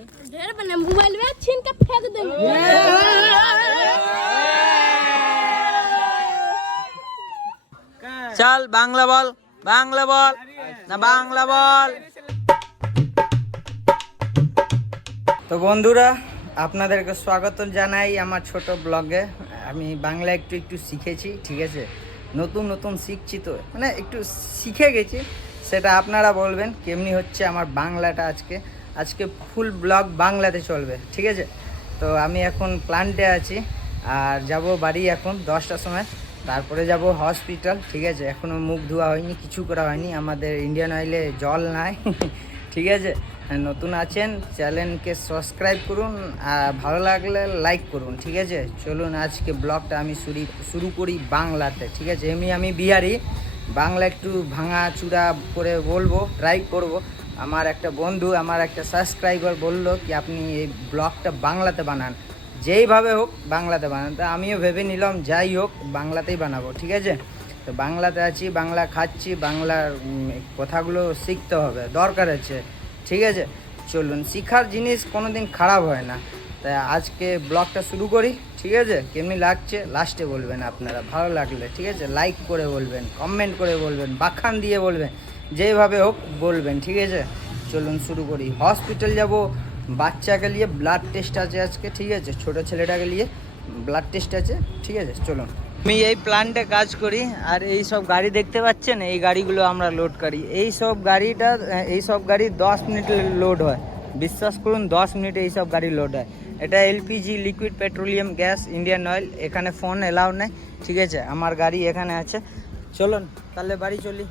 ढेर बने मोबाइल में छीन के फेंक देंगे। चल बांग्ला बल ना बांग्ला बल। তো বন্ধুরা আপনাদেরকে স্বাগত জানাই আমার ছোট ব্লগে। আমি বাংলা একটু একটু শিখেছি, ঠিক আছে, নতুন নতুন শিখছি, তো মানে একটু শিখে গেছি। সেটা আপনারা বলবেন কেমনি হচ্ছে আমার বাংলাটা। আজকে ফুল ব্লগ বাংলাতে চলবে, ঠিক আছে। তো আমি এখন প্ল্যান্টে আছি আর যাব বাড়ি এখন 10টার সময়, তারপরে যাব হসপিটাল, ঠিক আছে। এখনও মুখ ধোয়া হয়নি, কিছু করা হয়নি, আমাদের ইন্ডিয়ান অয়েলে জল নাই ঠিক আছে। নতুন আছেন চ্যানেলকে সাবস্ক্রাইব করুন আর ভালো লাগলে লাইক করুন, ঠিক আছে। চলুন আজকে ব্লগটা আমি শুরু করি বাংলাতে, ঠিক আছে। আমি বিহারি, বাংলা একটু ভাঙা চূড়া করে বলবো, ট্রাই করব। আমার একটা বন্ধু, আমার একটা সাবস্ক্রাইবার বললো কি আপনি এই ব্লগটা বাংলাতে বানান, যেইভাবে হোক বাংলাতে বানান। তা আমিও ভেবে নিলাম যাই হোক বাংলাতেই বানাবো, ঠিক আছে। তো বাংলাতে আছি, বাংলা খাচ্ছি, বাংলার কথাগুলো শিখতে হবে, দরকার আছে, ঠিক আছে। চলুন, শিখার জিনিস কোনো দিন খারাপ হয় না। তাই আজকে ব্লগটা শুরু করি, ঠিক আছে। কেমনি লাগছে লাস্টে বলবেন আপনারা, ভালো লাগলে, ঠিক আছে, লাইক করে বলবেন, কমেন্ট করে বলবেন, বাখান দিয়ে বলবেন, যেভাবে হোক বলবেন, ঠিক আছে। চলুন শুরু করি। হসপিটাল যাব, বাচ্চাকে নিয়ে ব্লাড টেস্ট আছে আজকে, ঠিক আছে। ছোটো ছেলেটাকে নিয়ে ব্লাড টেস্ট আছে, ঠিক আছে। চলুন, আমি এই প্ল্যান্টে কাজ করি আর এই সব গাড়ি দেখতে পাচ্ছেন, এই গাড়িগুলো আমরা লোড করি। এই সব গাড়ি 10 মিনিটে লোড হয়, বিশ্বাস করুন 10 মিনিটে এই সব গাড়ি লোড হয়। এটা LPG, liquid petroleum gas, Indian oil. এখানে ফোন এলাও নেই, ঠিক আছে। আমার গাড়ি এখানে আছে। চলুন তাহলে বাড়ি চলি।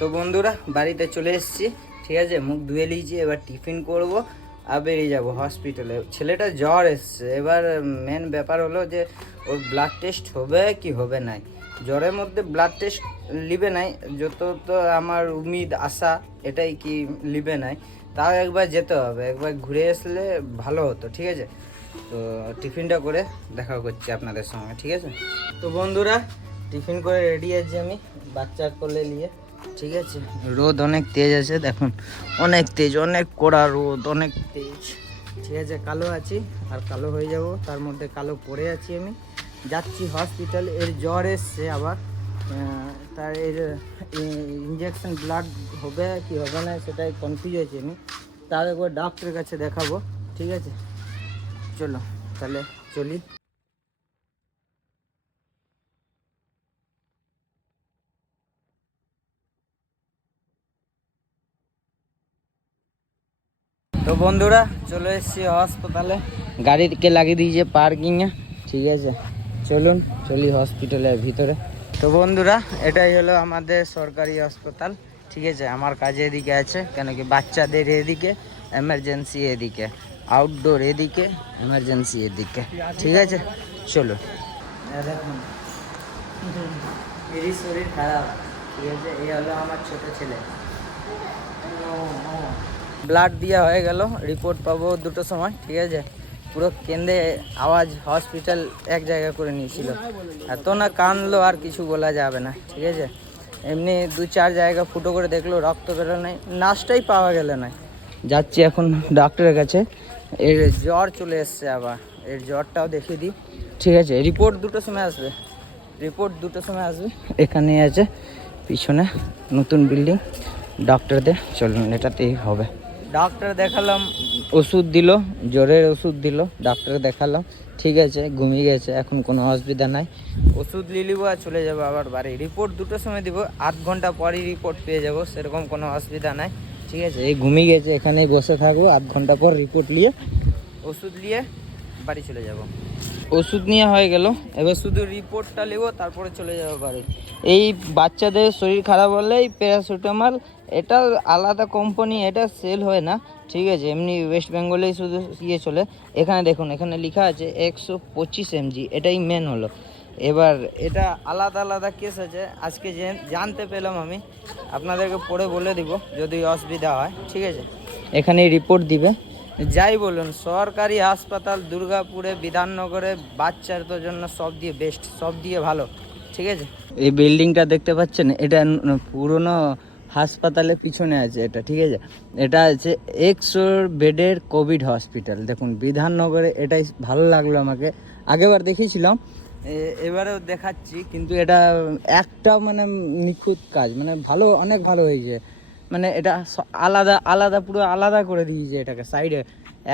তো বন্ধুরা বাড়িতে চলে এসেছি, ঠিক আছে। মুখ ধুয়ে নিয়েছি, এবার টিফিন করব আর বেরিয়ে যাবো হসপিটালে। ছেলেটা জ্বর এসছে, এবার মেন ব্যাপার হলো যে ওর ব্লাড টেস্ট হবে কি হবে নাই। জ্বরের মধ্যে ব্লাড টেস্ট লিবে নাই, যত তো আমার উম্মিদ আশা এটাই কি লিবে নাই। তাও একবার যেতে হবে, একবার ঘুরে আসলে ভালো হতো, ঠিক আছে। তো টিফিনটা করে দেখা করছি আপনাদের সঙ্গে, ঠিক আছে। তো বন্ধুরা টিফিন করে রেডি আছি আমি বাচ্চা কোলে নিয়ে, ঠিক আছে। রোদ অনেক তেজ আছে, দেখুন অনেক তেজ, অনেক কড়া রোদ, অনেক তেজ, ঠিক আছে। কালো আছি আর কালো হয়ে যাব, তার মধ্যে কালো পরে আছি। আমি যাচ্ছি হসপিটাল, এর জ্বর এসছে আবার, তার এর ইঞ্জেকশন ব্লাড হবে কি হবে না সেটাই কনফিউজ হয়েছি আমি। তার একবার ডাক্তারের কাছে দেখাবো, ঠিক আছে। চলো তাহলে চলি। তো বন্ধুরা চলে এসেছি হাসপাতালে, গাড়িকে লাগিয়ে দিয়েছে পার্কিংয়ে, ঠিক আছে। চলুন চলি হসপিটালের ভিতরে। তো বন্ধুরা এটাই হলো আমাদের সরকারি হাসপাতাল, ঠিক আছে। আমার কাজে এদিকে আছে, কেন কি বাচ্চাদের এদিকে, এমার্জেন্সি এদিকে, আউটডোর এদিকে, এমার্জেন্সি এদিকে, ঠিক আছে। চলুন। দেখুন এরই শরীর খারাপ, ঠিক আছে। এই হলো আমার ছোট ছেলে। ব্লাড দেওয়া হয়ে গেল, রিপোর্ট পাবো 2টোর সময়, ঠিক আছে। পুরো কেঁদে আওয়াজ হসপিটাল এক জায়গা করে নিয়েছিল, এত না কাঁদলো আর কিছু বলা যাবে না, ঠিক আছে। এমনি 2-4 জায়গা ফুটো করে দেখলো, রক্ত বেরো নাই, নার্সটাই পাওয়া গেল না। যাচ্ছি এখন ডাক্তারের কাছে, এর জ্বর চলে এসছে আবার, এর জ্বরটাও দেখিয়ে দিই, ঠিক আছে। রিপোর্ট 2টোর সময় আসবে, এখানে আছে পিছনে নতুন বিল্ডিং ডাক্তারদের। চলুন এটাতেই হবে। ডাক্তার দেখালাম, ওষুধ দিল, জ্বরের ওষুধ দিল, ডাক্তার দেখালাম, ঠিক আছে। ঘুমিয়ে গেছে, এখন কোনো অসুবিধা নাই। ওষুধ নিয়ে নিবো আর চলে যাবো আবার বাড়ি। রিপোর্ট 2টোর সময় দিব, 8 ঘন্টা পরই রিপোর্ট পেয়ে যাবো, সেরকম কোনো অসুবিধা নাই, ঠিক আছে। এই ঘুমিয়ে গেছে, এখানেই বসে থাকবো, 8 ঘন্টা পর রিপোর্ট নিয়ে ওষুধ নিয়ে বাড়ি চলে যাব। ওষুধ নিয়ে হয়ে গেল, এবার শুধু রিপোর্টটা নেবো, তারপরে চলে যাবো বাড়ি। এই বাচ্চাদের শরীর খারাপ হলে এই প্যারাসিটামল, এটা আলাদা কোম্পানি, এটা সেল হয় না, ঠিক আছে। এমনি ওয়েস্ট বেঙ্গলেই শুধু চলে। এখানে দেখুন, এখানে লেখা আছে 125 mg, এটাই মেন হলো। এবার এটা আলাদা আলাদা কেস আছে, আজকে জানতে পেলাম আমি, আপনাদেরকে পরে বলে দিব যদি অসুবিধা হয়, ঠিক আছে। এখানে রিপোর্ট দিবে, যাই বলুন, সরকারি হাসপাতাল দুর্গাপুরে, বিধাননগরে বাচ্চাদের জন্য সব দিয়ে বেস্ট, সব দিয়ে ভালো, ঠিক আছে। এই বিল্ডিংটা দেখতে পাচ্ছেন, এটা পুরনো হাসপাতালের পিছনে আছে এটা, ঠিক আছে। এটা আছে 100 বেডের কোভিড হসপিটাল। দেখুন বিধাননগরে, এটাই ভালো লাগলো আমাকে। আগেবার দেখিয়েছিলাম, এবারেও দেখাচ্ছি, কিন্তু এটা একটা মানে নিখুঁত কাজ, মানে ভালো, অনেক ভালো হয়েছে। মানে এটা আলাদা আলাদা, পুরো আলাদা করে দিয়েছে এটাকে সাইডে।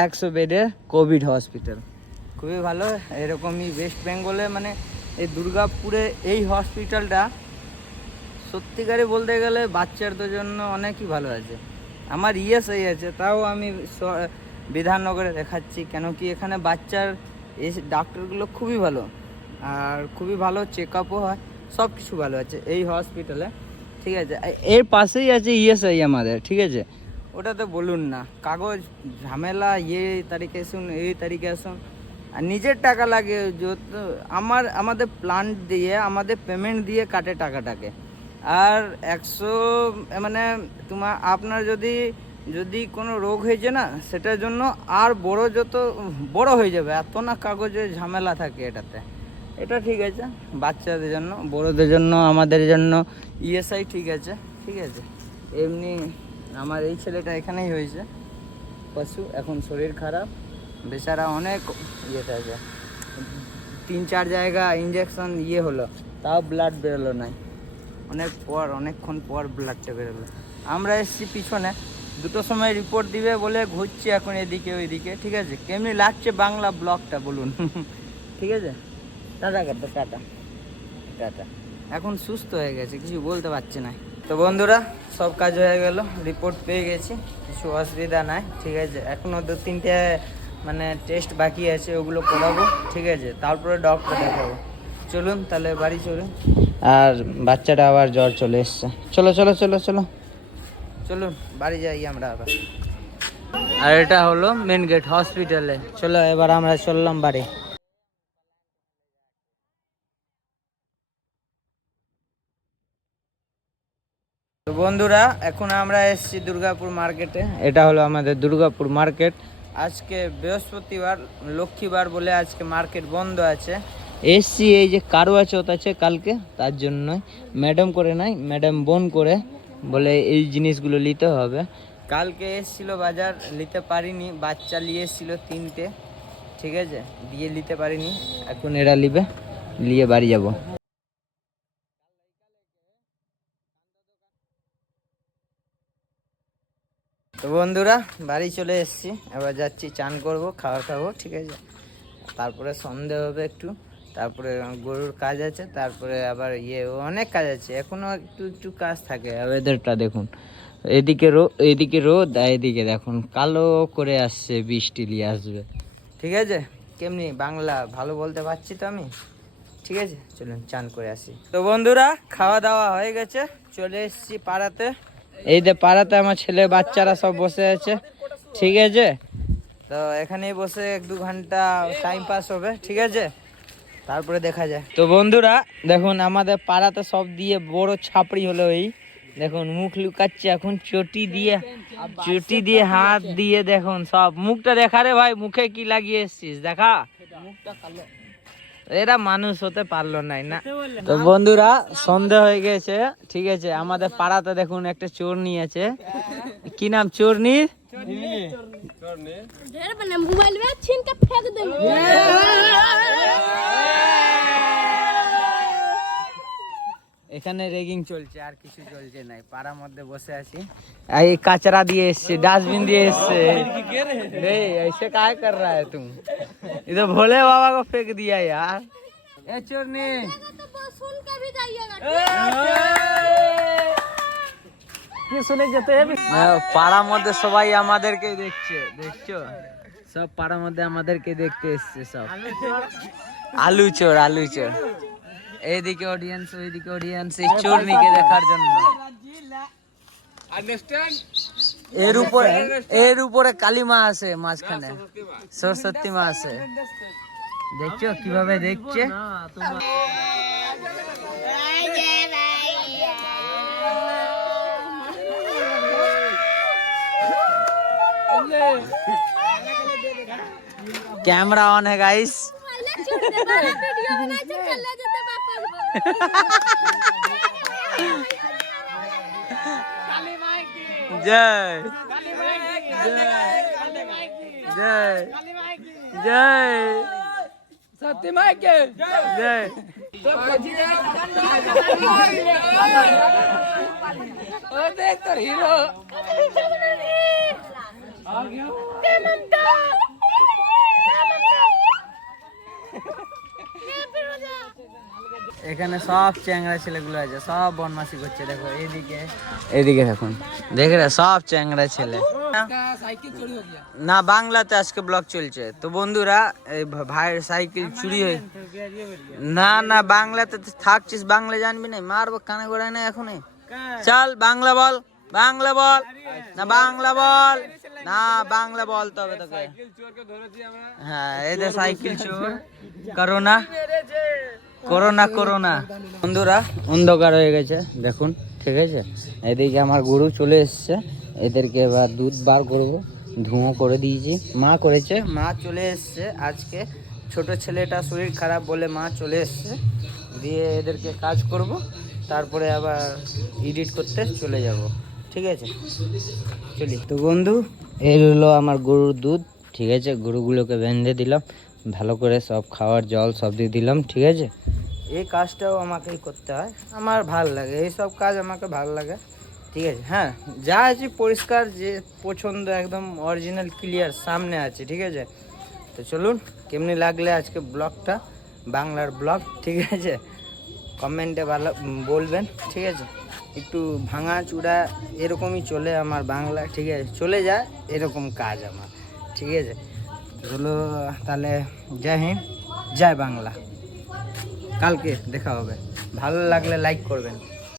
100 বেডের কোভিড হসপিটাল, খুবই ভালো। এরকমই ওয়েস্ট বেঙ্গলে, মানে এই দুর্গাপুরে এই হসপিটালটা সত্যিকারে বলতে গেলে বাচ্চাদের জন্য অনেকই ভালো আছে। আমার ইএসআই আছে, তাও আমি বিধাননগরে দেখাচ্ছি, কেন কি এখানে বাচ্চার এই ডাক্তারগুলো খুবই ভালো, আর খুবই ভালো চেক আপও হয়, সব কিছু ভালো আছে এই হসপিটালে, ঠিক আছে। এর পাশেই আছে ইএসআই আমাদের, ঠিক আছে। ওটাতে বলুন না, কাগজ ঝামেলা, তারিখে আসুন, এই তারিখে আসুন, আর নিজের টাকা লাগে যত, আমাদের প্ল্যান দিয়ে, আমাদের পেমেন্ট দিয়ে কাটে টাকাটাকে। আর 100 মানে আপনার যদি কোনো রোগ হয়েছে না, সেটার জন্য আর যত বড় হয়ে যাবে, এত না কাগজের ঝামেলা থাকে এটাতে। এটা ঠিক আছে বাচ্চাদের জন্য, বড়দের জন্য, আমাদের জন্য ইএসআই ঠিক আছে, ঠিক আছে। এমনি আমার এই ছেলেটা এখানেই হয়েছে পশু, এখন শরীর খারাপ, বেচারা অনেক ইয়েতে আছে, 3-4 জায়গা ইঞ্জেকশন হলো, তাও ব্লাড বেরোলো না, অনেকক্ষণ পর ব্লাডটা বেরোলো। আমরা এসছি পিছনে, 2টোর সময় রিপোর্ট দিবে বলে ঘুরছি এখন এদিকে ওইদিকে, ঠিক আছে। কেমনি লাগছে বাংলা ব্লগটা বলুন? ঠিক আছে, টাটা করতো, টাটা টাটা। এখন সুস্থ হয়ে গেছে, কিছু বলতে পারছি না। তো বন্ধুরা, সব কাজ হয়ে গেল, রিপোর্ট পেয়ে গেছি, কিছু অসুবিধা নাই, ঠিক আছে। এখনও 2-3টে মানে টেস্ট বাকি আছে, ওগুলো করাবো, ঠিক আছে। তারপরে ডক্টর দেখাবো। চলুন তাহলে বাড়ি চলুন। আর বাচ্চাটা আবার জ্বর চলে এসছে, চলো চলো চলো চলো চলুন বাড়ি যাই আমরা আবার। আর এটা হলো মেন গেট হসপিটালে। চলো এবার আমরা চললাম বাড়ি। তো বন্ধুরা, এখন আমরা এসেছি দুর্গাপুর মার্কেটে। এটা হলো আমাদের দুর্গাপুর মার্কেট। আজকে বৃহস্পতিবার, লক্ষ্মীবার বলে আজকে মার্কেট বন্ধ আছে। এসছি, এই যে কারুয়া চৌথ আছে কালকে, তার জন্যই। ম্যাডাম করে নাই, ম্যাডাম বোন করে, বলে এই জিনিসগুলো নিতে হবে। কালকে এসেছিলো বাজার, নিতে পারিনি, বাচ্চা নিয়ে এসেছিলো 3টে, ঠিক আছে, দিয়ে নিতে পারিনি। এখন এরা নিবে, নিয়ে বাড়ি যাব। তো বন্ধুরা, বাড়ি চলে এসেছি, এবার যাচ্ছি চান করব, খাওয়া খাবো, ঠিক আছে। তারপরে সন্ধে হবে একটু, তারপরে গরুর কাজ আছে, তারপরে আবার অনেক কাজ আছে, এখনো একটু একটু কাজ থাকে। ওয়েদারটা দেখুন, এদিকে রোদ, আর এদিকে দেখুন কালো করে আসছে, বৃষ্টি নিয়ে আসবে, ঠিক আছে। কেমনি বাংলা ভালো বলতে পারছি তো আমি, ঠিক আছে। চলুন চান করে আসি। তো বন্ধুরা, খাওয়া দাওয়া হয়ে গেছে, চলে এসেছি পাড়াতে। এই যে পাড়াতে আমার ছেলে বাচ্চারা সব বসে আছে, ঠিক আছে। তো এখানেই বসে 1-2 ঘন্টা টাইম পাস হবে, ঠিক আছে, তারপরে দেখা যায়। তো বন্ধুরা দেখুন, আমাদের পাড়াতে সব দিয়ে বড় ছাপড়ি হলো এই দেখুন, মুখ লুকাচ্ছে এখন চটি দিয়ে হাত দিয়ে, দেখুন সব। মুখটা দেখা রে ভাই, মুখে কি লাগিয়ে এসছিস দেখা, এরা মানুষ হতে পারলো নাই না। তো বন্ধুরা, সন্ধ্যা হয়ে গেছে, ঠিক আছে। আমাদের পাড়াতে দেখুন একটা চোরনি আছে, কি নাম চোরনির? মোবাইল छीन के फेंक देंगे। এখানে রেগিং চলছে, আর কিছু চলছে নাই। পাড়ার মধ্যে বসে আছি, এই কাচরা দিয়ে এসছে, ডাস্টবিন দিয়ে এসছে। ऐसे काय कर रहा है तुम? इधर भोले बाबा को फेंक दिया यार। ए चोरनी, तो सुन के भी जाइएगा। কি শুনে যেতে হবে? পাড়ার মধ্যে সবাই আমাদেরকে দেখছো, সব পাড়ার মধ্যে আমাদেরকে দেখতে এসছে সব। আলু চোর এইদিকে অডিয়েন্স, ওইদিকে অডিয়েন্স, এই চোরনিকে দেখার জন্য। এর উপরে কালী মা আছে, মাঝখানে সরস্বতী মা আছে, দেখছো কিভাবে দেখছে। कैमरा ऑन है गाइस। मोबाइल छूट दे बड़ा वीडियो बनाई तो चले जेते वापस जय जय जय सत्य माई के जय। ओ देख तो हीरो এখানে সব চ্যাংড়া ছেলেগুলো আছে, সব বদমাশি করছে। দেখো এইদিকে, এইদিকে দেখুন, দেখে রে সব চ্যাংড়া ছেলে। साइकिल चोरी हो गया। না বাংলাতে আজকে ব্লগ চলছে। তো বন্ধুরা এই ভাইয়ের সাইকেল চুরি হয়ে, না না বাংলাতে থাকছিস, বাংলা জানবি না, মারবো কানে গোড়ায় না এখনই। চল বাংলা বল, বাংলা বল, না বাংলা বল, না বাংলা বলতে হবে তোকে। হ্যাঁ এদের সাইকেল চোর, করোনা করোনা করোনা। বন্ধুরা অন্ধকার হয়ে গেছে দেখুন, ঠিক আছে। এদিকে আমার গরু চলে এসছে, এদেরকে এবার দুধ বার করবো, ধুঁয়ো করে দিয়েছি, মা করেছে, মা চলে এসছে আজকে। ছোট ছেলেটা শরীর খারাপ বলে মা চলে এসছে, দিয়ে এদেরকে কাজ করব, তারপরে আবার এডিট করতে চলে যাব, ঠিক আছে। চলি। তো বন্ধু এই হলো আমার গরুর দুধ, ঠিক আছে। গরুগুলোকে বেঁধে দিলাম ভালো করে, সব খাওয়ার জল সব দিয়ে দিলাম, ঠিক আছে। এই কাজটাও আমাকেই করতে হয়, আমার ভাল লাগে, এই সব কাজ আমাকে ভালো লাগে, ঠিক আছে। হ্যাঁ যা আছে পরিষ্কার, যে পছন্দ একদম অরিজিনাল ক্লিয়ার সামনে আছে, ঠিক আছে। তো চলুন, কেমনি লাগলে আজকে ব্লগটা, বাংলার ব্লগ, ঠিক আছে, কমেন্টে ভালো বলবেন, ঠিক আছে। একটু ভাঙা চূড়া এরকমই চলে আমার বাংলা, ঠিক আছে, চলে যায় এরকম কাজ আমার, ঠিক আছে। হলো তাহলে জয় হিন্দ, জয় বাংলা। কালকে দেখা হবে, ভালো লাগলে লাইক করবেন।